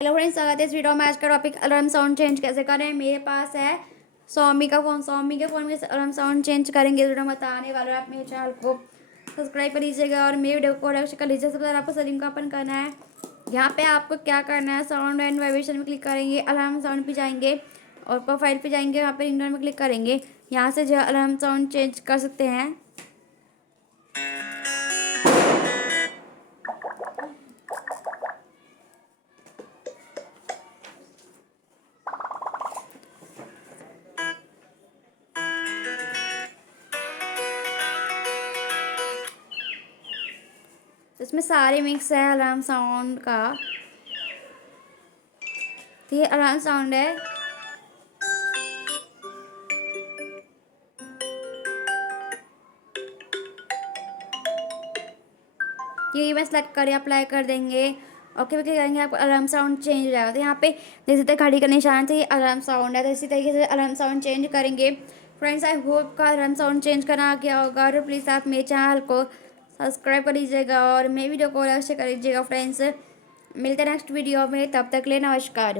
Hello friends, स्वागत है इस वीडियो में। आज का टॉपिक अलार्म साउंड चेंज कैसे करें। मेरे पास है xiaomi का फ़ोन। xiaomi के फ़ोन में अलार्म साउंड चेंज करेंगे, इस वीडियो में बताने वाले हैं। आप मेरे चैनल को सब्सक्राइब कर लीजिएगा और मेरे वीडियो को लाइक कर लीजिए। सबसे पहले आपको सेटिंग का ओपन करना है। यहाँ पे आपको क्या करना है, साउंड एंड वाइब्रेशन में क्लिक करेंगे, अलार्म साउंड पे जाएंगे और प्रोफाइल पे जाएंगे। यहाँ पे रिंगटोन में क्लिक करेंगे। यहाँ से जो अलार्म साउंड चेंज कर सकते हैं। इसमें सारे मिक्स है अलार्म साउंड का। तो ये अलार्म साउंड है। ये मैं सेलेक्ट करें, अप्लाई कर देंगे, ओके पे क्लिक करेंगे, आपको अलार्म साउंड चेंज हो जाएगा। तो यहाँ पे जैसे तक घड़ी का निशान से ये अलार्म साउंड है, तो इसी तरीके से अलार्म साउंड चेंज करेंगे। फ्रेंड्स, आई होप का अलार्म साउंड चेंज करना आ गया होगा। और प्लीज़ आप मेरे चैनल को सब्सक्राइब कर लीजिएगा और मेरे वीडियो को लाइक कर लीजिएगा। फ्रेंड्स, मिलते हैं नेक्स्ट वीडियो में, तब तक ले नमस्कार।